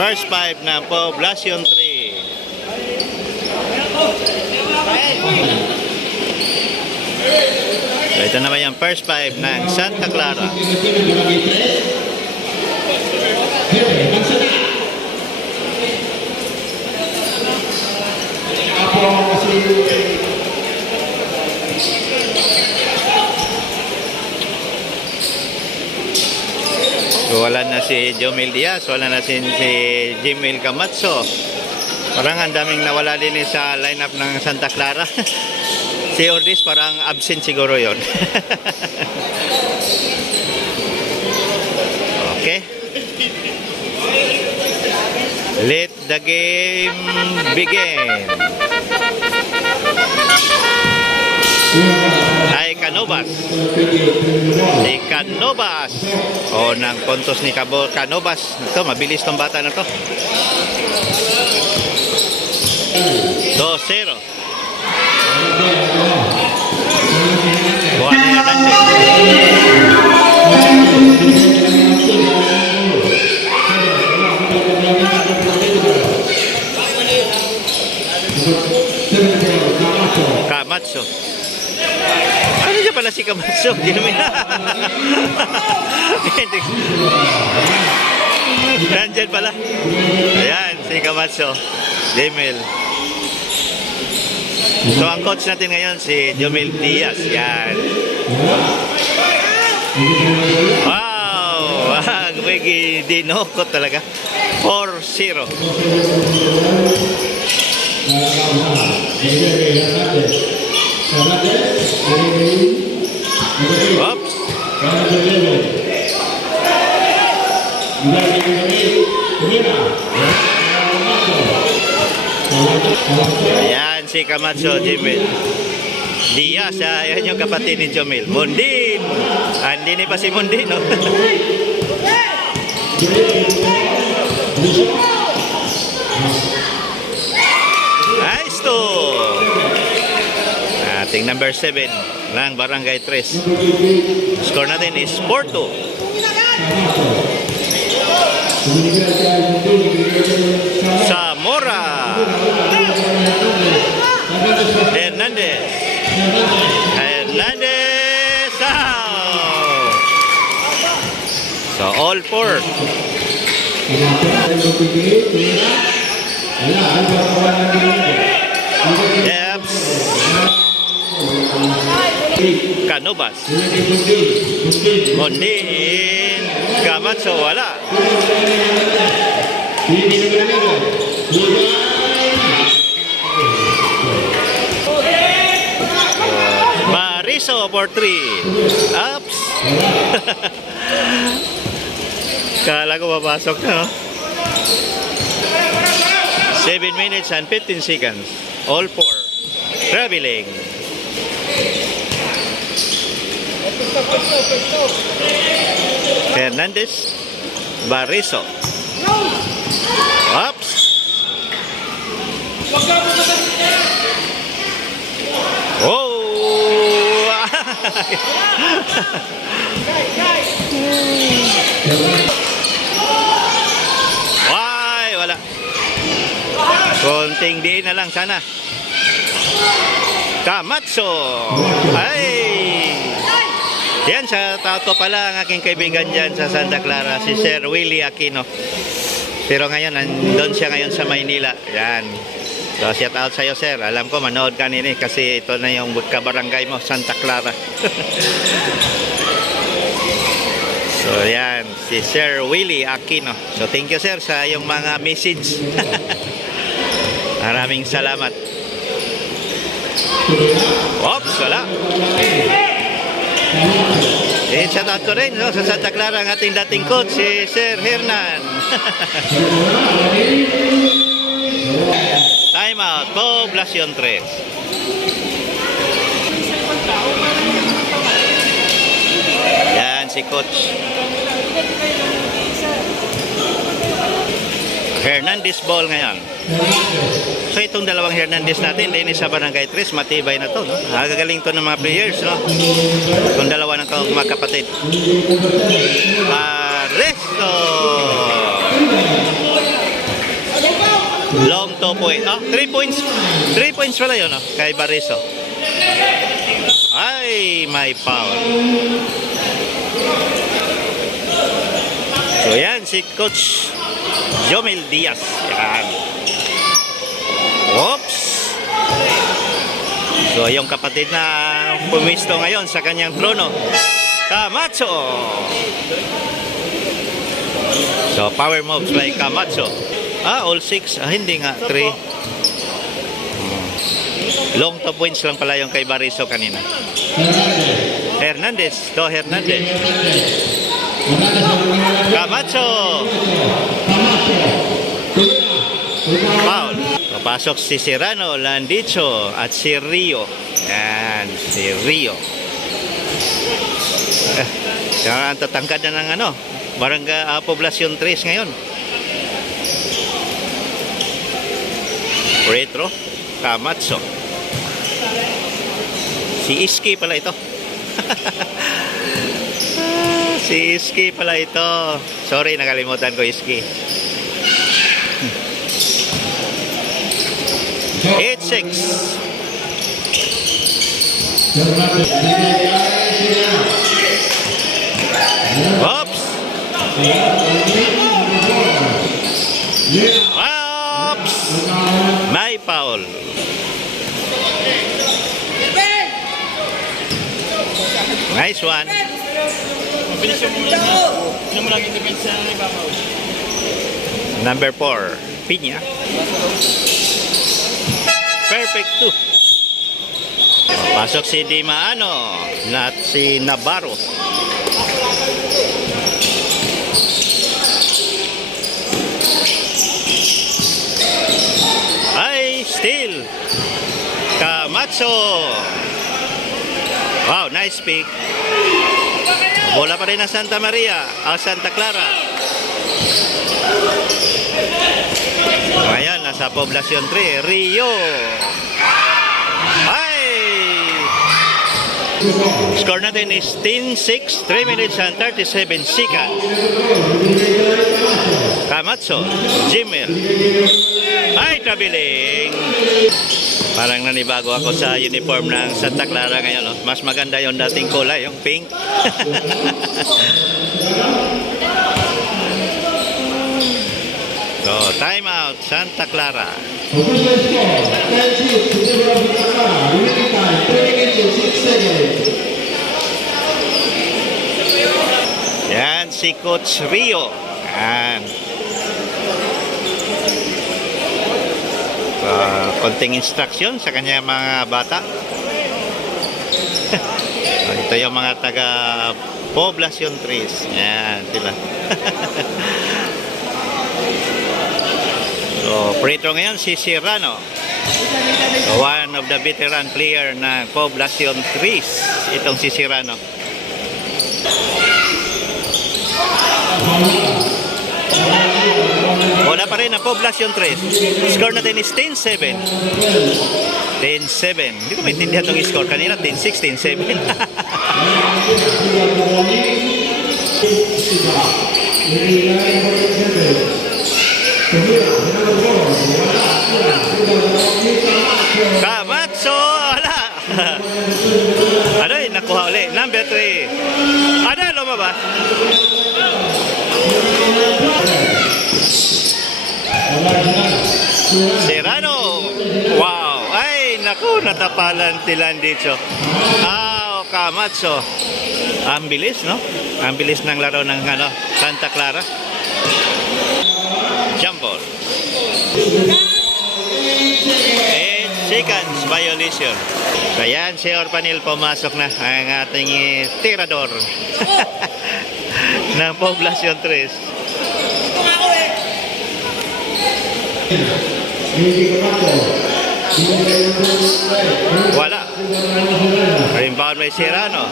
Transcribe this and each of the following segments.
First 5 ng Poblacion 3. So ito naman yung first 5 ng Santa Clara. So, wala na si Jomel Diaz, wala na si Jimel Camacho. Parang ang daming nawala din sa lineup ng Santa Clara. Si Ordis parang absent siguro yon. Okay. Let the game begin. Ay Canovas. Si Canovas. O ng puntos ni Canovas. Ito, mabilis tong bata na to. 2-0. Buwan na yan natin. Camacho. Ano siya pala si Camacho? Nandyan pala. Ayan, si Camacho. Jemel. So, ang coach natin ngayon, si Jomel Diaz. Yan. Wow! Dinokot talaga. 4-0. Oops. Ayan si Camacho Jimel Diaz. Ayan yung kapatid ni Jomel. Mundin. Hindi pa si Mundin, no? Nice to. Ating number 7 ng Barangay 3. Score natin is 4-2. Zamora. Hernandez. Out. So all 4. Yeps. Canovas. Mundin. Camacho wala. Mariso for 3. Ups. Kala ko papasok na, no? 7 minutes and 15 seconds. All 4. Traveling. Hernandez. Bariso. Ups. Oh. Ay, wala. Konting din na lang sana. Camacho. Ay. Yan, sa tato pala ang aking kaibigan dyan sa Santa Clara, si Sir Willie Aquino. Pero ngayon, nandun siya ngayon sa Maynila. Yan. So, shout out sa'yo, sir. Alam ko, manood ka nini kasi ito na yung kabarangay mo, Santa Clara. So, yan. Si Sir Willie Aquino. So, thank you, sir, sa yung mga message. Maraming salamat. Oops, wala. Shout out ko rin, no, sa Santa Clara ang ating dating coach, si Sir Hernan. Time out, Poblacion 3. Yan si coach Hernandez ball ngayon. So itong dalawang Hernandez natin, din sa Barangay 3, matibay na to, no? Nagagaling to ng mga players, no? Itong dalawa na to magkapatid. Arresto. point. 3 points. 3 points pala yun, kay Bariso. Ay, may foul. So yan, si Coach Jomel Diaz. Yan. Oops. So yung kapatid na pumisto ngayon sa kanyang trono, Camacho. So power moves by Camacho. All 6. Hindi nga, 3. Long 2 points lang pala yung kay Bariso kanina. Hernandez. Hernandez. Camacho. Foul. Papasok si Serrano, Landicho at si Rio. Yan, si Rio. Ang tatangkad na ng Barangay Poblacion 3 ngayon. Retro, Camacho. Si Iski pala ito. Si Iski pala ito. Sorry, nakalimutan ko Iski. 8-6. Oops. Oops. May foul. Nice one. Number 4, Piña. Perfect 2. Pasok si Di Maano at si Navarro. Ay, steal. Camacho. Wow, nice pick. Bola pa rin ng Santa Maria, Santa Clara. Ngayon, nasa Poblacion 3, Rio. Ay! Score natin is 10-6, 3 minutes and 37 seconds. Camacho, Jimel. Ay, kabiling. Parang nanibago ako sa uniform ng Santa Clara ngayon. Mas maganda yung dating kulay, yung pink. So, time out, Santa Clara. Yan, si Coach Rio. Yan. Konting instruction sa kanya mga bata. Ito yung mga taga Poblacion 3. Yan, sila. So, preto ngayon si Serrano. One of the veteran player ng Poblacion 3. Itong si Serrano. Wala pa rin ang Poblacion 3. Score natin is 10-7. 10-7. Hindi ko maintindihan itong score. Kanina 10-6, 10-7. Camacho! Wala! Ano yun? Nakuha ulit. Number 3. Ano? Lumabas? Serrano. Wow. Ay, naku, natapalan tilan dito. Camacho. Ang bilis, no? Ang bilis ng laro ng Santa Clara. Jump ball. 8 seconds violation. So yan, si Orpanil pumasok na ang ating tirador ng Poblacion 3. Wala. Rebound by Serrano.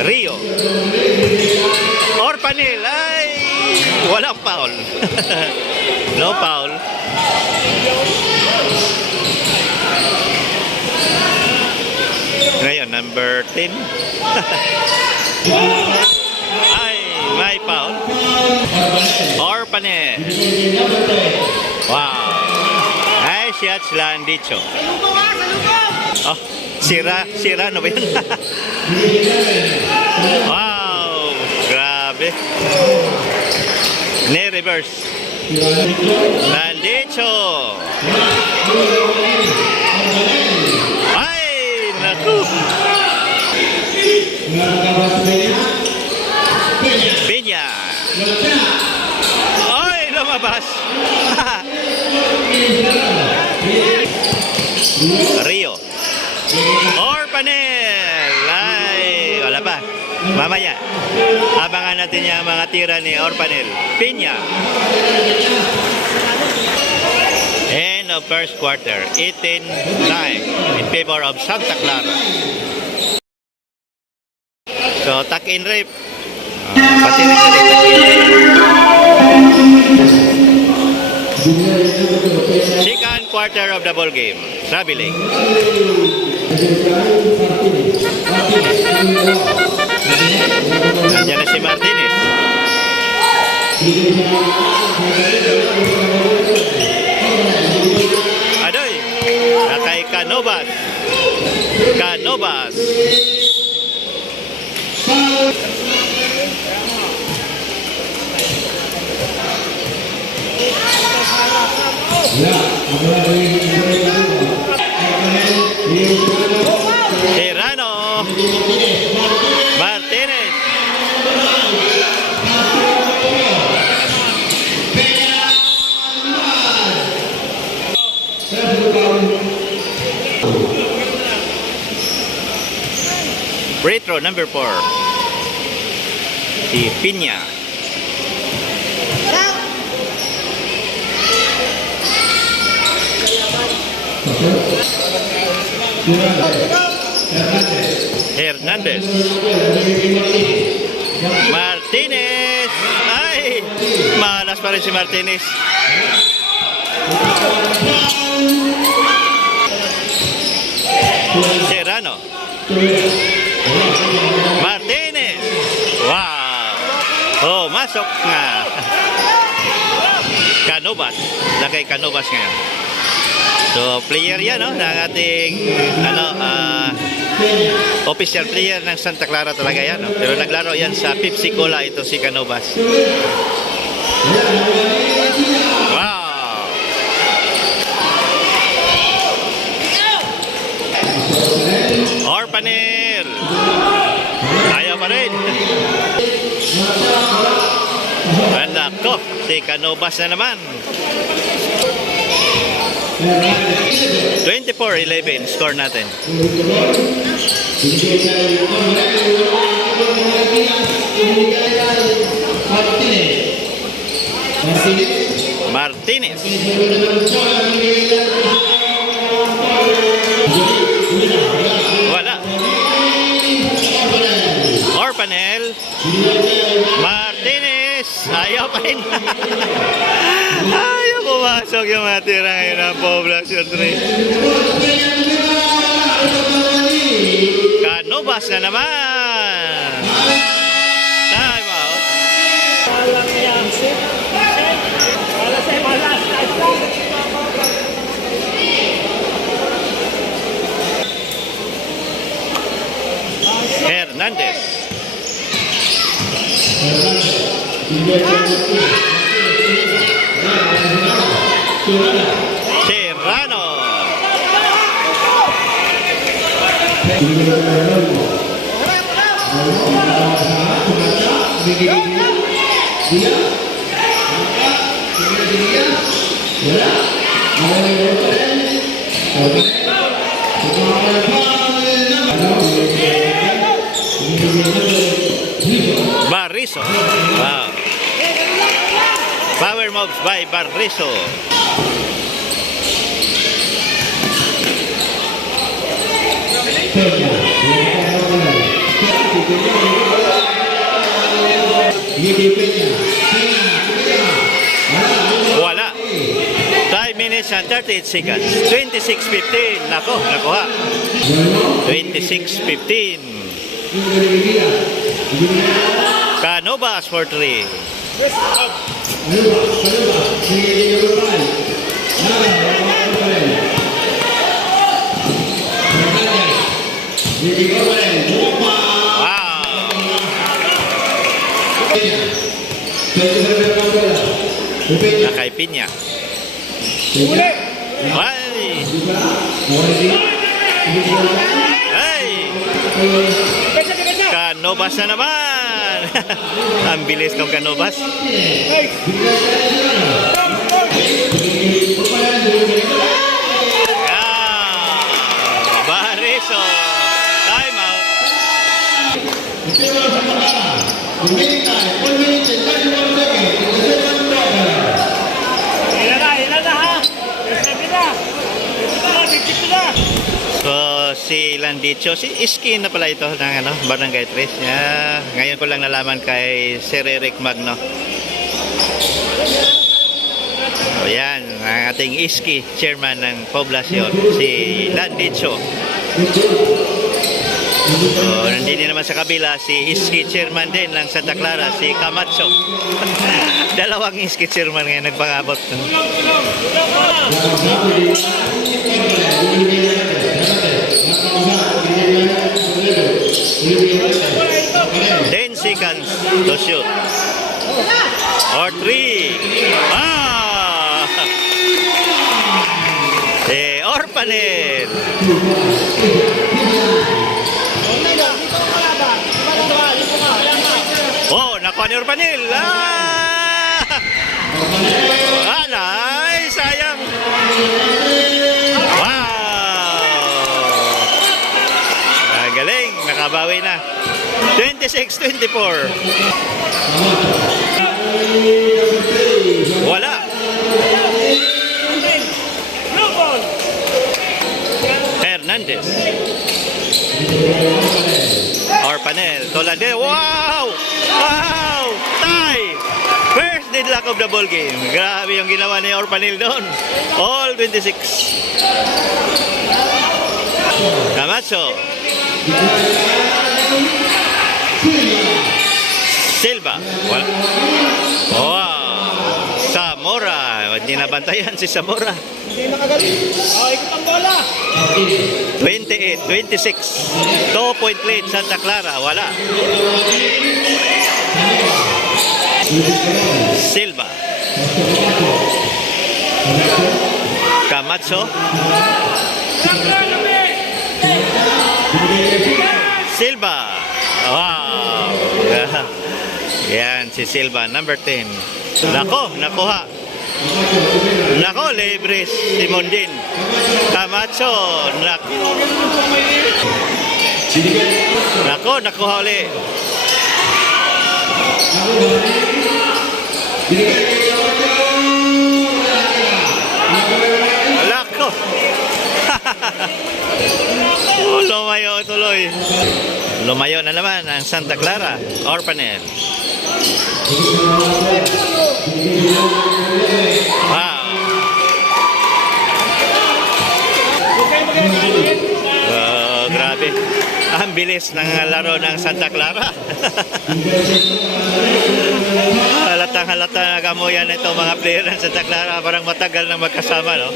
Rio. Orpanil. Ay, walang foul. No foul. Ngayon, number 10. Ay, may foul. Orpanen. Wow. Nice shots lang dito. Oh, sira, no ba yun? Wow, grabe. Ni-reverse. Landicho. Ay, naku. Pinya. Ay, lumabas. Rio. Orpanel. Ay, wala pa. Mamaya. Abangan natin yung mga tira ni Orpanel. Pinya. End of first quarter. 18-9 in favor of Santa Clara. So, tuck-in rape. Pati rin sa second quarter of the ball game. Traveling. Nandiyan na si Martinez. Adoy. Kay Canovas. Canovas. Serrano. Martinez. Free throw number 4. Si Pinya. Hernandez. Martinez. Ay, malas pa rin si Martinez. Serrano. Martinez. Wow. Oh, masok nga. Canovas. Lagay Canovas ngayon. So, player yan, no? Ng ating, official player ng Santa Clara talaga yan, no? Pero naglaro yan sa Pepsi Cola, ito si Canovas. Wow! Orpanel! Ayaw pa rin. Anak ko, si Canovas na naman. 24-11 score natin. Martinez. Wala. Orpanel. Martinez. Ayaw pa rin. Ayaw pumasok yung mga tira ngayon ng Poblacion 3. Canovas na naman. Time out. Hernandez. Serrano. Barriso. Wow. Power moves by Barriso. Wala. 5 minutes and 38 seconds. 26-15. Nako, nakuha. 26-15. Canovas for 3. Wow! Nakay Pinya. Ay! Ay! Kanobas na naman! Ang bilis ng Kanobas. Bariso! Time out! So, si Landicho, si Iski na pala ito ng Barangay 3. Yeah, ngayon ko lang nalaman kay Sir Eric Magno. So, yan, ang ating Iski, chairman ng poblasyon, si Landicho. So, nandito naman sa kabila, si Iski chairman din ng Santa Clara, si Camacho. Dalawang Iski chairman ngayon nagpangabot. Ten seconds to shoot. Or 3. Orpanel. Oh, nakuha ni Orpanel. Nice, sayang. Wow. Galing, nakabawi na. 26-24. Wala. Hernandez. Orpanel. Tolande. Wow! Wow! Tie! First deadlock of the ball game. Grabe yung ginawa ni Orpanel doon. All 26. Camacho. Silva. Wala. Wow! Zamora. Hindi nabantayan si Zamora. Hindi nakagaling. Ikot ang bola. 28-26. 2-point lead Santa Clara. Wala. Silva. Camacho. Silva. Wow. Yan si Silva, number 10. Nako, nakuha. Nako, Lebres, si Mondin. Camacho. Nako, nakuha ulit. Lako. Lumayo tuloy. Lumayo na naman ang Santa Clara. Orpanel. Wow. Grabe. Ang bilis ng laro ng Santa Clara. Halatang halata na kamuyan ito mga player ng Santa Clara. Parang matagal na magkasama, no?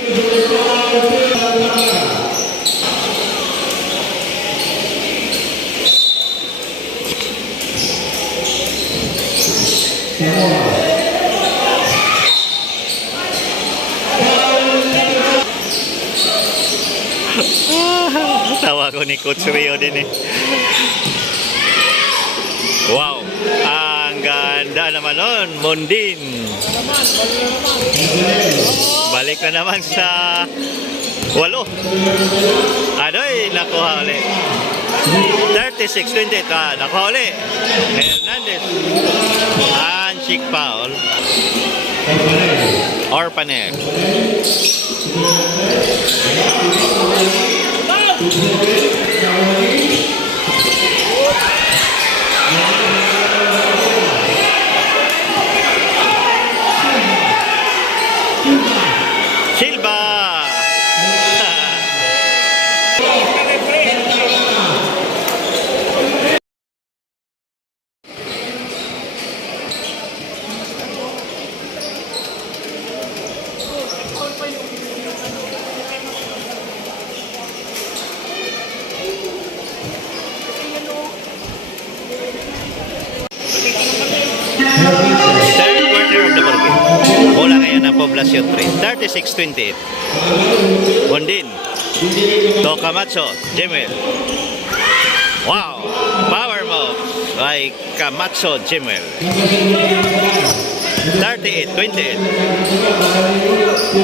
Tawa ko ni Coach Rio din eh. Wow, ang ganda naman nun, Mondin. Balik na naman sa 8. Adoy, nakuha ulit. 36-28, nakuha ulit. Hernandez. Handshake foul. Orpanel. Silva. Third quarter of the ball game. Bola ngayon ng Poblacion 3. 36-28. Bondin. To Camacho. Jimel. Wow! Power move by Camacho Jimel. 38-28.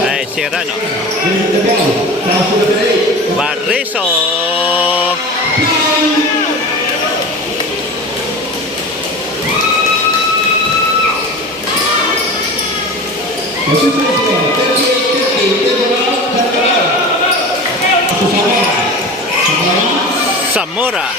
Ay, Serrano. Barriso. Zamora.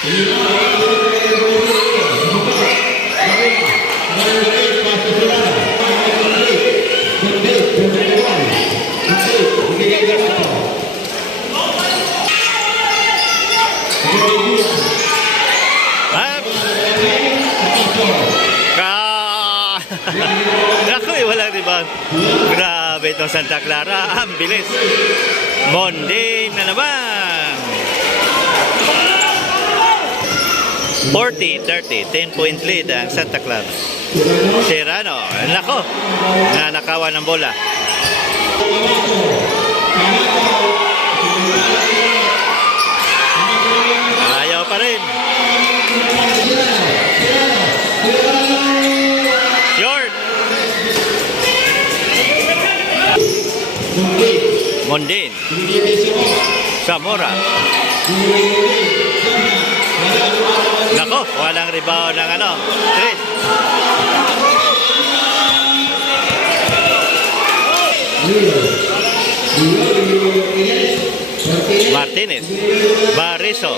Naku, walang rebound. Grabe itong Santa Clara. Ang bilis. Mondin na naman. 40-30. 10-point lead ang Santa Clara. Serrano. Nako. Nanakawan ng bola. Ayaw pa rin. Short. Mondin. Zamora. Nako, walang rebound ng Chris. Martinez. Barriso.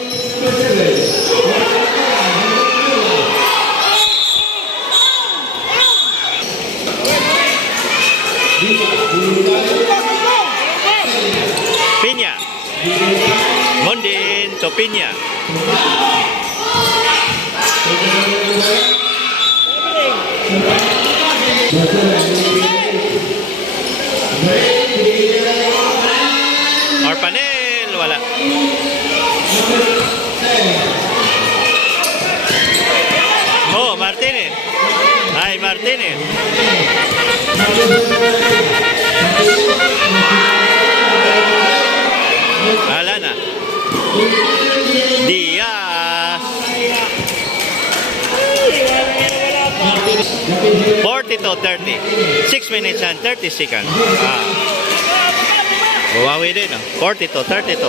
Piña. Mondin to Piña. Orpanel, wala. Oh, Martinez. Ay, Martinez. Alana. Diaz. 40-30. 6 minutes and 30 seconds. Bumawi din, no? 40-32.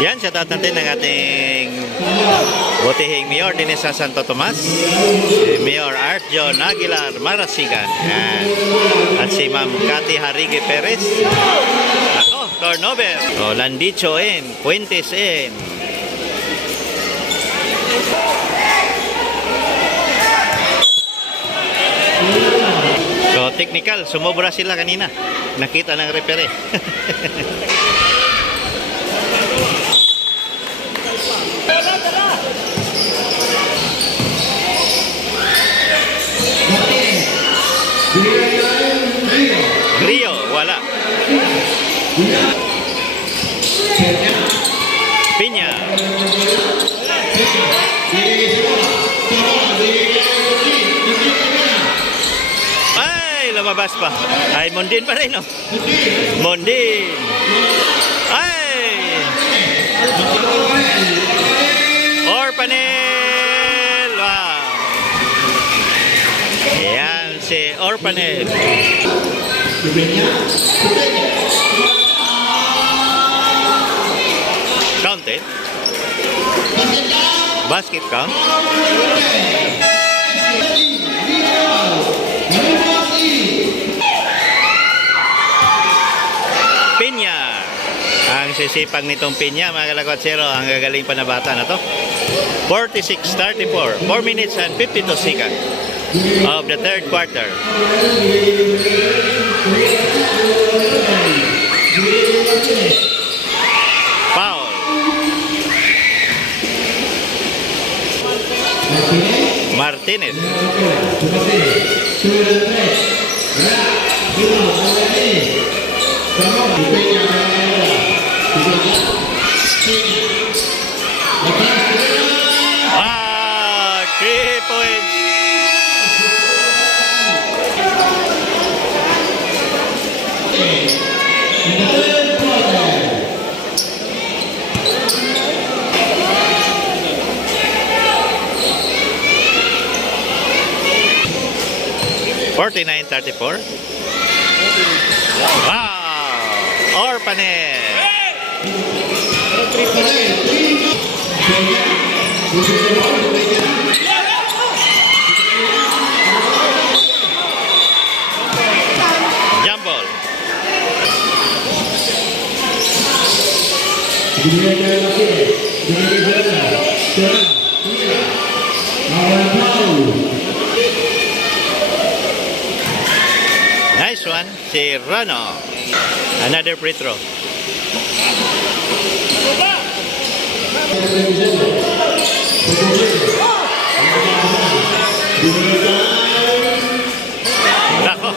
Yan, shout out natin ng ating butihing Mayor din sa Santo Tomas. Si Mayor Art John Aguilar Marasigan. Yan. At si Ma'am Cathy Harige Perez. Ako, turnover. O, Landicho in. Puentes in. So, technical. Sumobra sila kanina. Nakita ng referee. Rio, wala. Piña. Ay, lumabas pa. Ay, Mondin pa rin, no? Mondin. Ay! Orpanel. Wow. Ayan, si Orpanel. Counted. Basket count. Piña. Ang sisipag nitong Piña, mga kalakwatsero, ang gagaling pa na bata na to. 46-34. 4 minutes and 52 seconds of the third quarter. Foul. Martinez. Ah, 3 points. Forty-nine, 34. Wow! Orpanet. Jumble. Nice one, si Rano. Another free throw. Nako.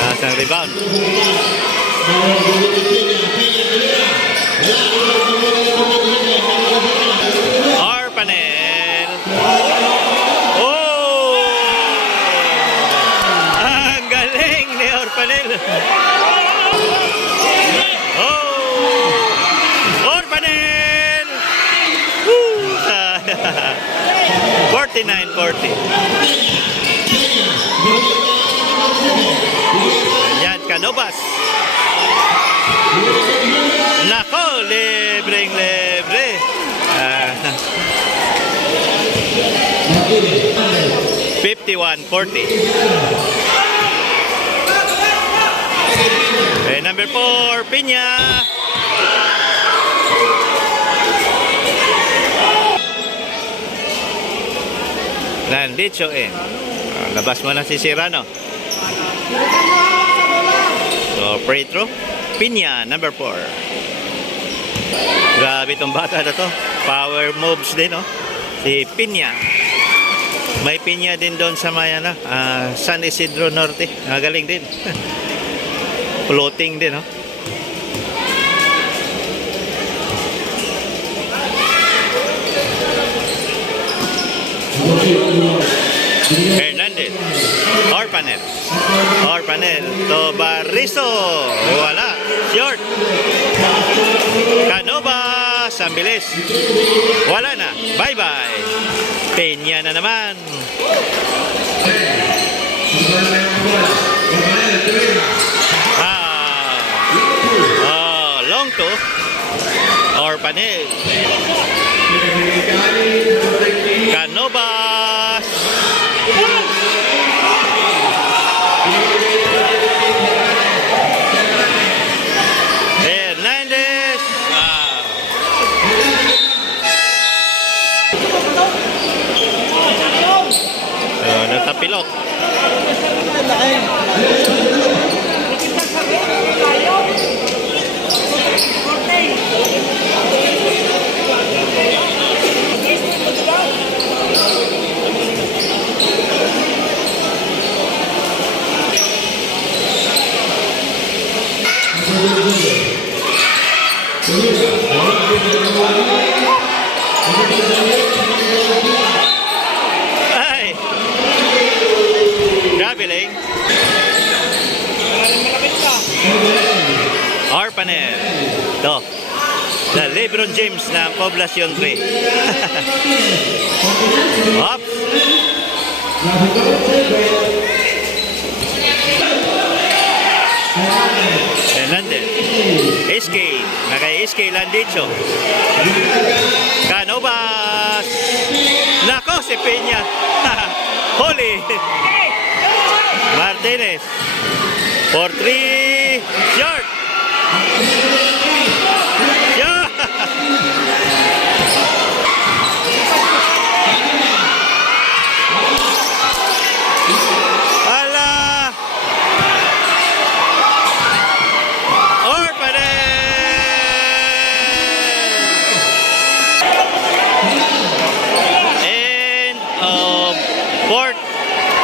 Nasang rebound. Arpanel. Oh! Ang galing ni Orpanel. Oh! Orpanel! 49-40. Yan, Canovas. Nako, libreng-libre. 51-40. Number 4, Piña. Landicho in. Labas mo na si Serrano. So, free throw. Piña, number 4. Grabe itong bata na to. Power moves din, no? Si Piña. May Piña din doon sa Mayana. San Isidro Norte. Galing din. Floating din, no? Hernandez. Orpanel. Orpanel. Tobarizo. Wala. Short. Canovas. Ang bilis. Wala na. Bye-bye. Peña na naman. Long to. Orpanel. Canovas. Hernandez. Natapilok. Ay! Traveling. Orpanel. To. The LeBron James ng Poblacion 3. Up. Hernandez. SK. Naka-SK Landicho. Canovas. Nako, si Peña. Holy. Martinez. For 3. Short. Short.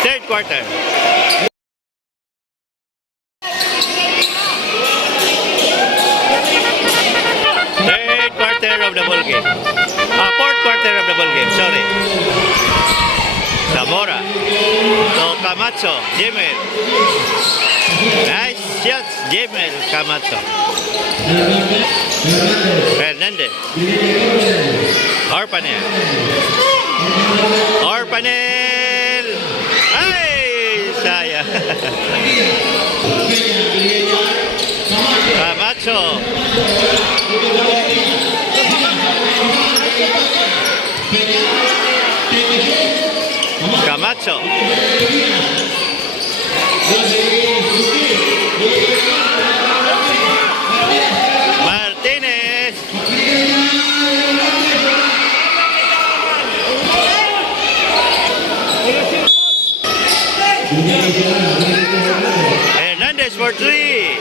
Third quarter. of the ball game. Fourth quarter of the ball game, sorry. Zamora. To Camacho. Jemel. Nice shots, Jemel Camacho. Fernandez. Orpanel. Orpanel. Ay, sayang. Camacho. Camacho. Martinez. Hernandez for three.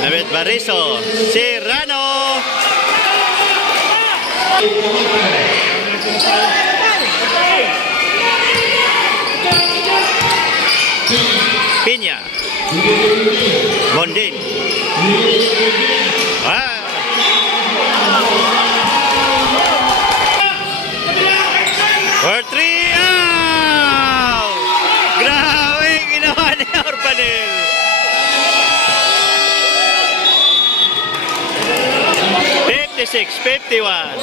David Bariso. Serrano. Piña. Mondin. For three. Ow! Grabe, ginawa ni Orpanel. ₱56, ₱51.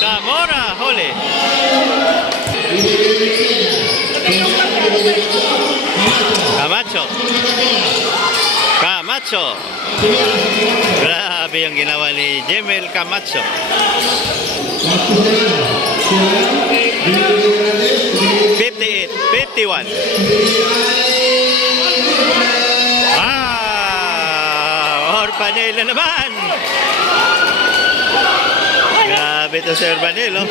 Zamora, huli. Camacho. Camacho. Grabe yung ginawa ni Jemel Camacho. 58, 51. Orpanel na naman. Grabe to si Orpanel, oh.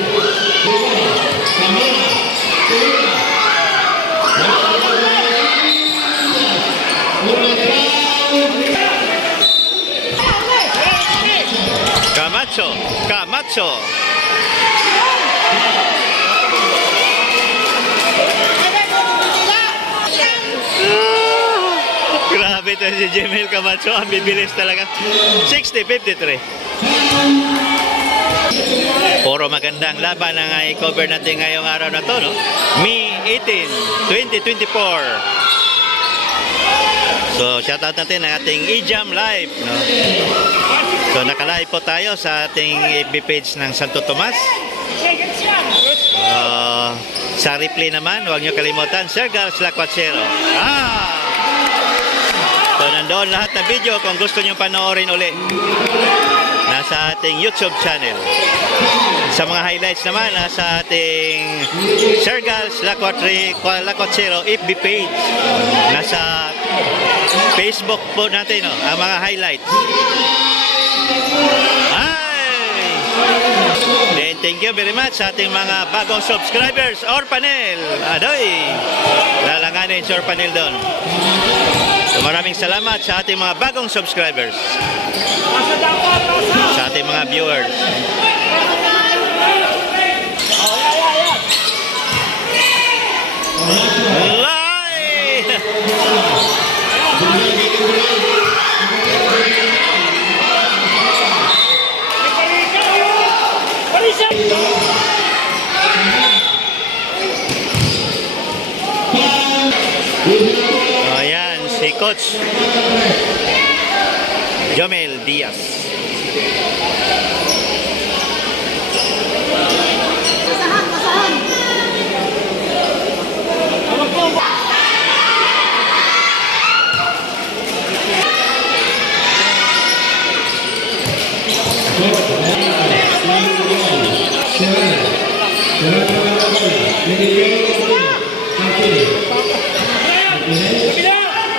Camacho, Camacho. Grabe to si Jemel Camacho, ang bibilis talaga. 60-53. Puro magandang laban ang i-cover natin ngayong araw na to, no? May 18, 2024. So, shoutout natin ang ating eJam Live, no? So, nakalive po tayo sa ating FB page ng Santo Tomas. Sa replay naman, huwag nyo kalimutan, Sergals Lacuachero. So, nandoon lahat ng video kung gusto nyo panoorin uli. Nasa ating YouTube channel. Sa mga highlights naman, nasa ating Sergals Lacuachero FB page. Nasa Facebook po natin, no, ang mga highlights. Then, thank you very much sa ating mga bagong subscribers. Orpanel. Adoy. Lalanganin si Orpanel doon. So, maraming salamat sa ating mga bagong subscribers. Sa ating mga viewers. Live! Ayan, si Coach Jomel Diaz.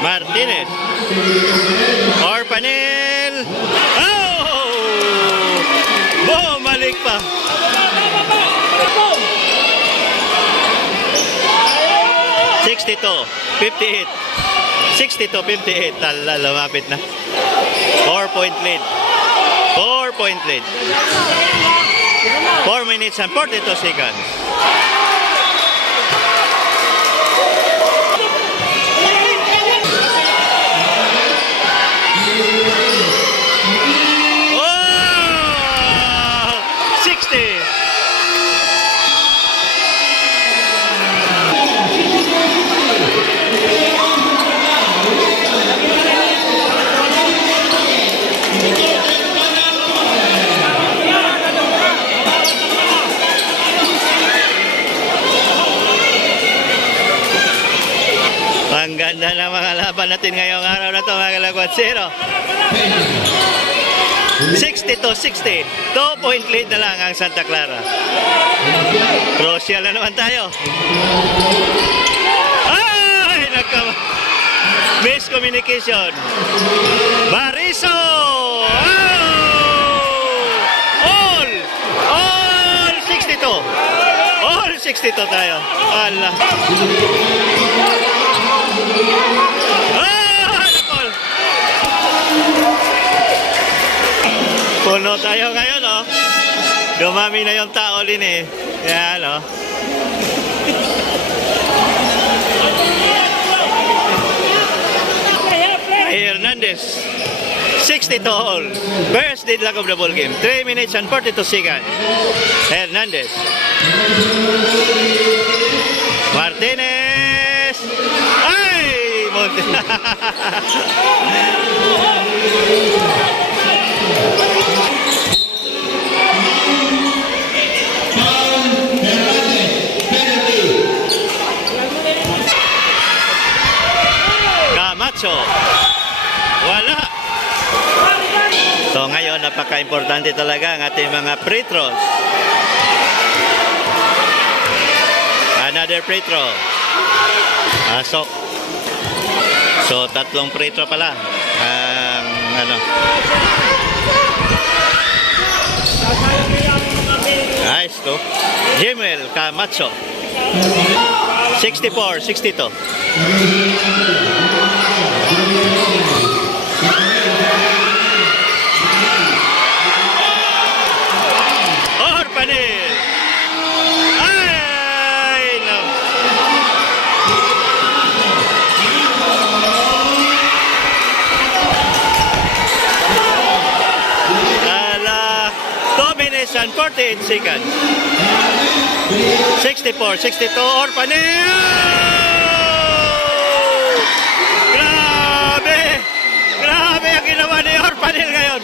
Martinez. Orpanel. Oh! Bumalik pa. ₱62, 58. 62-58. Tala, lumapit na. 4-point lead. 4-point lead. 4 minutes and 42 seconds. Oh! 60. Ang ganda ng mga laban natin ngayong araw na ito, mga kalagwat. 60-60. 2-point lead na lang ang Santa Clara. Crucial na naman tayo. Ay! Miscommunication. Bariso! Oh! All 62. All 62 tayo. Allah. Napol! Puno tayo ngayon, oh. Dumami na yung tao din, eh. Yan, oh. Hernandez. 60 to all. First deadlock of the ball game. 3 minutes and 42 seconds. Hernandez. Martinez. Ay! Camacho. Wala. So ngayon, napaka-importante talaga ang ating mga free throws. Another free throw. Asok. So, 3 free throw pala. Nice to. Jimel Camacho. 64-62. Orpanil. Ay, no. Ala, 2 minutes and 48 seconds. 64-62, Orpanil! Grabe! Grabe ang ginawa ni Orpanil ngayon.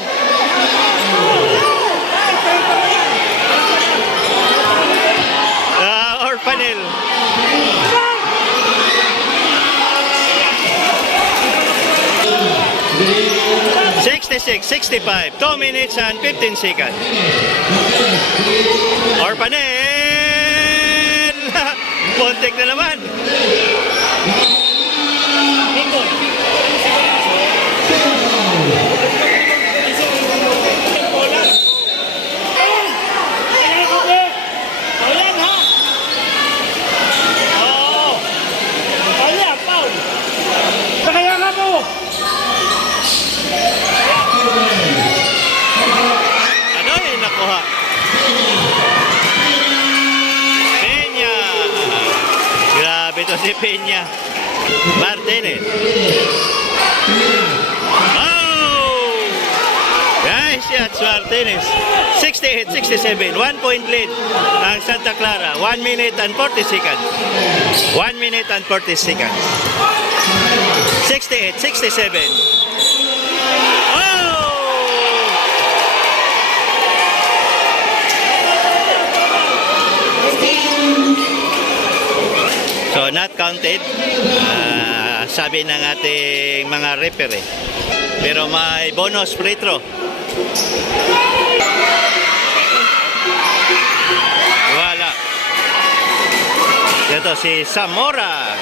Orpanil. $66-65, 2 minutes and 15 seconds. Orpanil! Puntik na naman. Ano'y nakuha. Peña. Grabe to si Peña. Martinez. Oh! Nice shots, Martinez. 68-67. 1-point lead ang Santa Clara. 1 minute and 40 seconds. 1 minute and 40 seconds. 68-67. So not counted, sabi ng ating mga referee. Pero may bonus free throw. Wala. Ito si Zamora.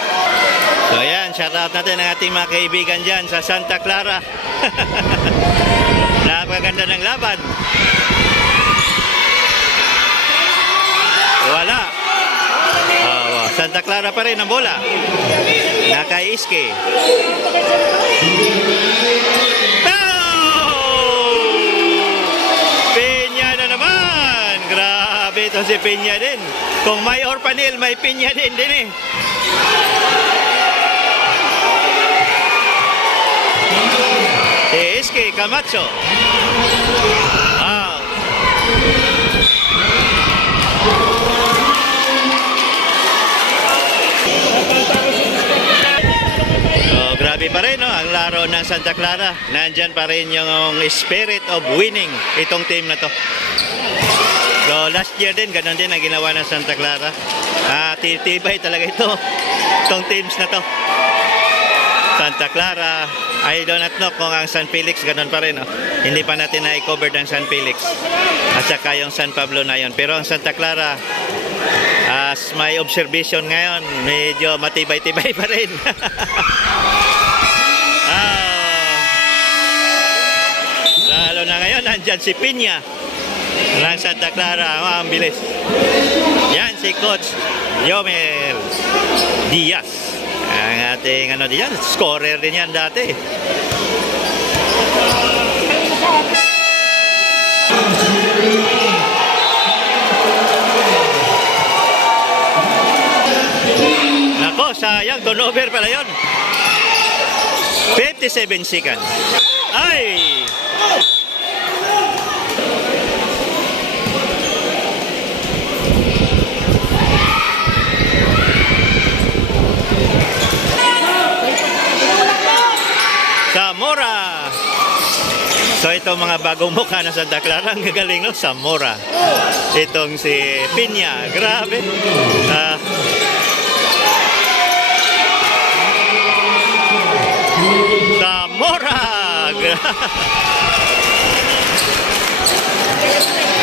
So yan, shout out natin ang ating mga kaibigan dyan sa Santa Clara. Napakaganda ng laban. Wala. Santa Clara pa rin ang bola. Nakaiske. Oh! Mayroon si Pinya din. Kung may Orpanil, may Pinya din eh. Si Iski Camacho. Wow. So, grabe pa rin, no? Ang laro ng Santa Clara. Nandyan pa rin yung spirit of winning itong team na to. So, last year din, ganun din ang ginawa ng Santa Clara. Titibay talaga itong teams na to. Santa Clara, I do not know kung ang San Felix ganun pa rin. No? Hindi pa natin na-cover ng San Felix. At saka yung San Pablo na yon. Pero ang Santa Clara, as my observation ngayon, medyo matibay-tibay pa rin. Lalo na ngayon, nandyan si Pinya ng Santa Clara. Ang bilis. Yan si Coach Yomel Diaz. Ang ating diyan, scorer din yan dati. Nako, sayang, turnover pala yun. 57 seconds. Ay! Zamora. So itong mga bagong mukha ng Santa Clara, ang gagaling, no? Zamora. Itong si Pinya, grabe. Zamora.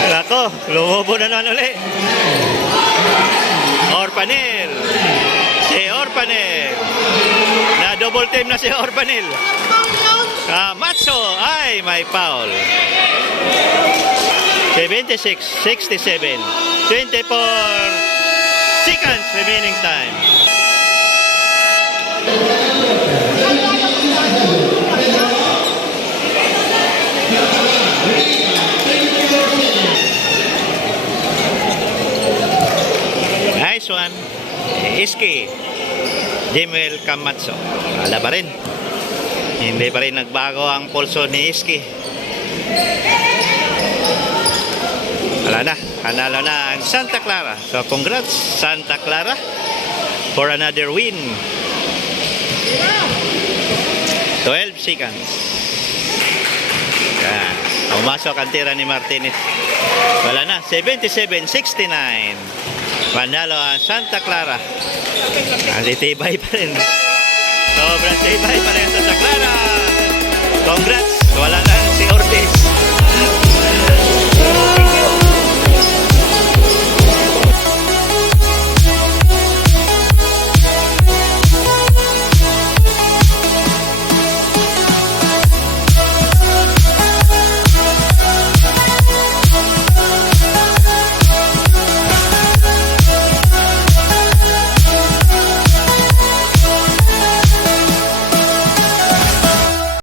Nako, lumubo na naman ulit. Orpanil. Si Orpanil. Na double team na si Orpanil. Camacho, ay may foul. 76-67. 24 seconds remaining time. Nice one. Iski. Jemel Camacho. Wala pa rin. Hindi pa rin nagbago ang pulso ni Iski. Wala na. Panalo na ang Santa Clara. So congrats Santa Clara for another win. 12 seconds. Yan. Umasok ang tira ni Martinez. Wala na. 77-69. Panalo ang Santa Clara. Ang titibay pa rin. Sobrang tibay pa rin sa Santa Clara. Congrats. Wala na.